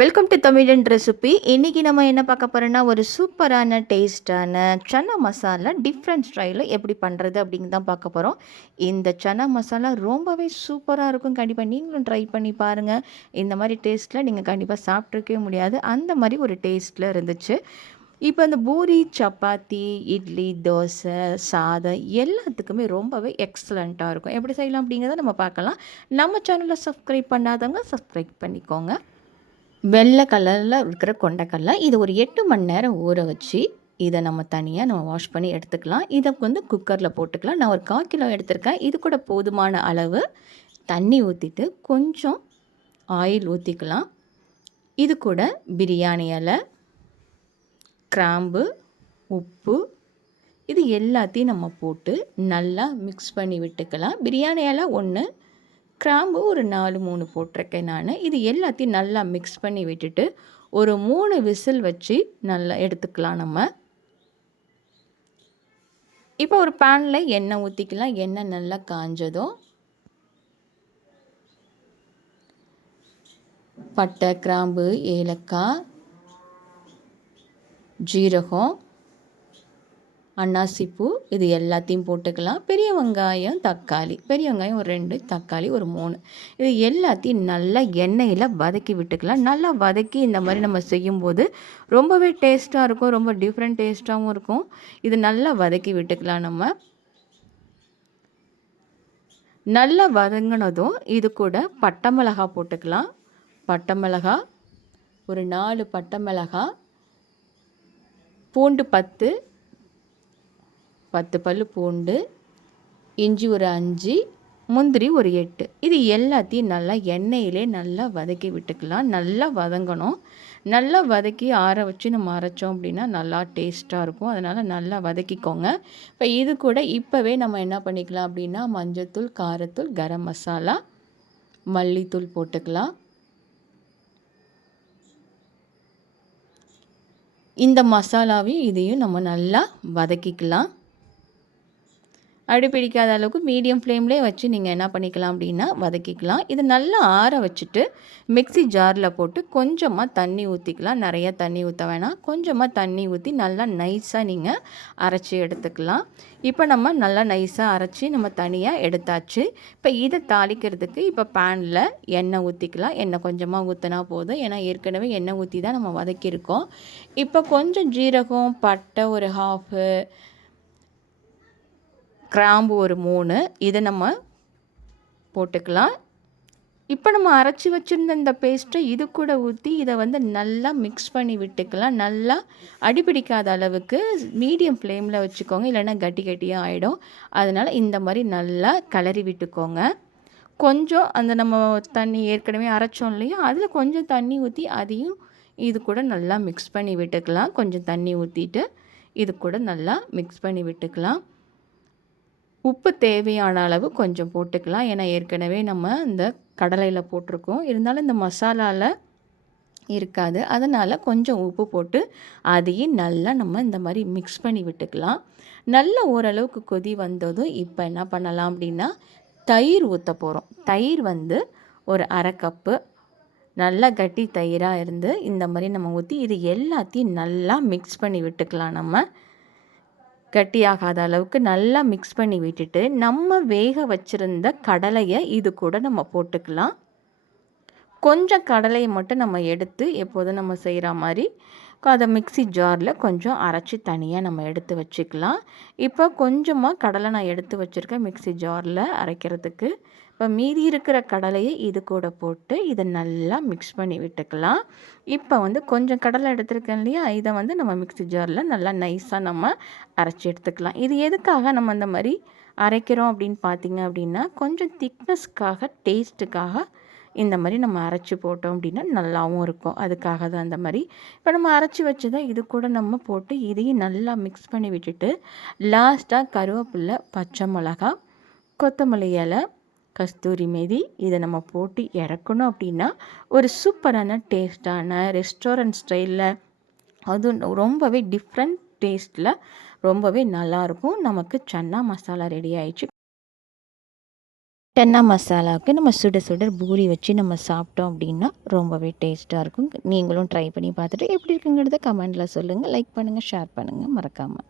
Welcome to தமிழன் recipe இன்றைக்கி நம்ம என்ன பார்க்க போகிறோன்னா ஒரு சூப்பரான டேஸ்டான சன்னா மசாலா டிஃப்ரெண்ட் ஸ்டைலில் எப்படி பண்ணுறது அப்படின்னு தான் பார்க்க போகிறோம் இந்த சன்னா மசாலா ரொம்பவே சூப்பராக இருக்கும். கண்டிப்பாக நீங்களும் ட்ரை பண்ணி பாருங்கள் இந்த மாதிரி டேஸ்ட்டில் நீங்கள் கண்டிப்பாக சாப்பிட்ருக்கவே முடியாது. அந்த மாதிரி ஒரு டேஸ்ட்டில் இருந்துச்சு. இப்போ இந்த பூரி சப்பாத்தி இட்லி தோசை சாதம் எல்லாத்துக்குமே ரொம்பவே எக்ஸலண்ட்டாக இருக்கும். எப்படி செய்யலாம் அப்படிங்கிறத நம்ம பார்க்கலாம். நம்ம சேனலை சப்ஸ்கிரைப் பண்ணாதவங்க சப்ஸ்கிரைப் பண்ணிக்கோங்க. வெள்ளை கலரில் இருக்கிற கொண்டைக்கடலை இது ஒரு எட்டு மணி நேரம் ஊற வச்சு இதை நம்ம தனியாக நம்ம வாஷ் பண்ணி எடுத்துக்கலாம். இதை வந்து குக்கரில் போட்டுக்கலாம். நான் ஒரு கால் கிலோ எடுத்திருக்கேன். இது கூட போதுமான அளவு தண்ணி ஊற்றிட்டு கொஞ்சம் ஆயில் ஊற்றிக்கலாம் இது கூட பிரியாணி இலை கிராம்பு உப்பு இது எல்லாத்தையும் நம்ம போட்டு நல்லா மிக்ஸ் பண்ணி விட்டுக்கலாம். பிரியாணி இலை ஒன்று கிராம்பு ஒரு நாலு மூணு போட்டிருக்கேன் நான். இது எல்லாத்தையும் நல்லா மிக்ஸ் பண்ணி விட்டுட்டு ஒரு மூணு விசில் வச்சு நல்லா எடுத்துக்கலாம் நம்ம. இப்போ ஒரு பேனில் எண்ணெய் ஊற்றிக்கலாம் எண்ணெய் நல்லா காஞ்சதும் பட்டை கிராம்பு ஏலக்காய் ஜீரகம் அன்னாசிப்பூ இது எல்லாத்தையும் போட்டுக்கலாம். பெரிய வெங்காயம் தக்காளி. பெரிய வெங்காயம் ஒரு ரெண்டு தக்காளி ஒரு மூணு. இது எல்லாத்தையும் நல்லா எண்ணெயில் வதக்கி விட்டுக்கலாம். நல்லா வதக்கி இந்த மாதிரி நம்ம செய்யும்போது ரொம்பவே டேஸ்ட்டாக இருக்கும். ரொம்ப டிஃப்ரெண்ட் டேஸ்ட்டாகவும் இருக்கும். இது நல்லா வதக்கி விட்டுக்கலாம் நம்ம. நல்லா வதங்கினதும் இது கூட பட்டை மிளகா போட்டுக்கலாம். பட்டை மிளகா ஒரு நாலு பட்டை மிளகா பூண்டு பத்து பத்து பல் பூண்டு இஞ்சி ஒரு அஞ்சு முந்திரி ஒரு எட்டு. இது எல்லாத்தையும் நல்லா எண்ணெயிலே நல்லா வதக்கி விட்டுக்கலாம். நல்லா வதங்கணும். நல்லா வதக்கி ஆற வச்சு நம்ம அரைச்சோம் அப்படின்னா நல்லா டேஸ்ட்டாக இருக்கும். அதனால் நல்லா வதக்கிக்கோங்க. இப்போ இது கூட இப்போவே நம்ம என்ன பண்ணிக்கலாம் அப்படின்னா மஞ்சத்தூள் காரத்தூள் கரம் மசாலா மல்லித்தூள் போட்டுக்கலாம். இந்த மசாலாவையும் இதையும் நம்ம நல்லா வதக்கிக்கலாம். அடிப்பிடிக்காத அளவுக்கு மீடியம் ஃப்ளேம்லேயே வச்சு நீங்கள் என்ன பண்ணிக்கலாம் அப்படின்னா வதக்கிக்கலாம். இது நல்லா ஆற வச்சுட்டு மிக்சி ஜாரில் போட்டு கொஞ்சமாக தண்ணி ஊற்றிக்கலாம் நிறையா தண்ணி ஊற்ற வேணாம். கொஞ்சமாக தண்ணி ஊற்றி நல்லா நைஸாக நீங்கள் அரைச்சி எடுத்துக்கலாம். இப்போ நம்ம நல்லா நைஸாக அரைச்சி நம்ம தனியாக எடுத்தாச்சு. இப்போ இதை தாளிக்கிறதுக்கு இப்போ பேனில் எண்ணெய் ஊற்றிக்கலாம் எண்ணெய் கொஞ்சமாக ஊற்றினா போதும். ஏன்னா ஏற்கனவே எண்ணெய் ஊற்றி தான் நம்ம வதக்கியிருக்கோம். இப்போ கொஞ்சம் ஜீரகம் பட்டை ஒரு ஹாஃபு கிராம்பு ஒரு மூணு. இதை நம்ம போட்டுக்கலாம். இப்போ நம்ம அரைச்சி வச்சுருந்த இந்த பேஸ்ட்டை இது கூட ஊற்றி இதை வந்து நல்லா மிக்ஸ் பண்ணி விட்டுக்கலாம். நல்லா அடிபிடிக்காத அளவுக்கு மீடியம் ஃப்ளேமில் வச்சுக்கோங்க. இல்லைன்னா கட்டி கட்டியாக ஆகிடும் அதனால் இந்த மாதிரி நல்லா கிளறி விட்டுக்கோங்க. கொஞ்சம் அந்த நம்ம தண்ணி ஏற்கனவே அரைச்சோம் இல்லையா? அதில் கொஞ்சம் தண்ணி ஊற்றி அதையும் இது கூட நல்லா மிக்ஸ் பண்ணி விட்டுக்கலாம். கொஞ்சம் தண்ணி ஊற்றிட்டு இது கூட நல்லா மிக்ஸ் பண்ணி விட்டுக்கலாம். உப்பு தேவையான அளவு கொஞ்சம் போட்டுக்கலாம். ஏன்னா ஏற்கனவே நம்ம இந்த கடலையில் போட்டிருக்கோம். இருந்தாலும் இந்த மசாலாவில் இருக்காது. அதனால் கொஞ்சம் உப்பு போட்டு அதையும் நல்லா நம்ம இந்த மாதிரி மிக்ஸ் பண்ணி விட்டுக்கலாம். நல்ல ஓரளவுக்கு கொதி வந்ததும் இப்போ என்ன பண்ணலாம் அப்படின்னா தயிர் ஊற்ற போகிறோம் தயிர் வந்து ஒரு அரை கப்பு. நல்லா கட்டி தயிராக இருந்து இந்த மாதிரி நம்ம ஊற்றி இது எல்லாத்தையும் நல்லா மிக்ஸ் பண்ணி விட்டுக்கலாம் நம்ம. கட்டியாகாத அளவுக்கு நல்லா மிக்ஸ் பண்ணி விட்டுட்டு நம்ம வேக வச்சுருந்த கடலையை இது கூட நம்ம போட்டுக்கலாம். கொஞ்சம் கடலையை மட்டும் நம்ம எடுத்து எப்போதும் நம்ம செய்கிற மாதிரி அதை மிக்சி ஜாரில் கொஞ்சம் அரைச்சி தனியாக நம்ம எடுத்து வச்சுக்கலாம். இப்போ கொஞ்சமாக கடலை நான் எடுத்து வச்சுருக்கேன் மிக்சி ஜாரில் அரைக்கிறதுக்கு. இப்போ மீதி இருக்கிற கடலையை இது கூட போட்டு இதை நல்லா மிக்ஸ் பண்ணி விட்டுக்கலாம். இப்போ வந்து கொஞ்சம் கடலை எடுத்துருக்கேன் இல்லையா? இதை வந்து நம்ம மிக்சி ஜாரில் நல்லா நைஸாக நம்ம அரைச்சி எடுத்துக்கலாம். இது எதுக்காக நம்ம அந்த மாதிரி அரைக்கிறோம் அப்படின்னு பார்த்தீங்க அப்படின்னா கொஞ்சம் திக்னஸ்க்காக டேஸ்ட்டுக்காக இந்த மாதிரி நம்ம அரைச்சி போட்டோம் அப்படின்னா நல்லாவும் இருக்கும். அதுக்காக தான் அந்த மாதிரி. இப்போ நம்ம அரைச்சி வச்சதை இது கூட நம்ம போட்டு இதையும் நல்லா மிக்ஸ் பண்ணி விட்டுட்டு லாஸ்ட்டாக கருவேப்பில்லை பச்சை மிளகா கொத்தமல்லி இலை கஸ்தூரி மேதி இதை நம்ம போட்டு இறக்கணும் அப்படின்னா ஒரு சூப்பரான டேஸ்டான ரெஸ்டாரண்ட் ஸ்டைலில் அதுவும் ரொம்பவே டிஃப்ரெண்ட் டேஸ்ட்டில் ரொம்பவே நல்லாயிருக்கும் நமக்கு சன்னா மசாலா ரெடி ஆயிடுச்சு. டென்னா மசாலாவுக்கு நம்ம சுட சுட பூரி வச்சு நம்ம சாப்பிட்டோம் அப்படின்னா ரொம்பவே டேஸ்ட்டாக இருக்கும் நீங்களும் ட்ரை பண்ணி பார்த்துட்டு எப்படி இருக்குங்கிறத கமெண்டில் சொல்லுங்கள் லைக் பண்ணுங்கள் ஷேர் பண்ணுங்கள் மறக்காமல்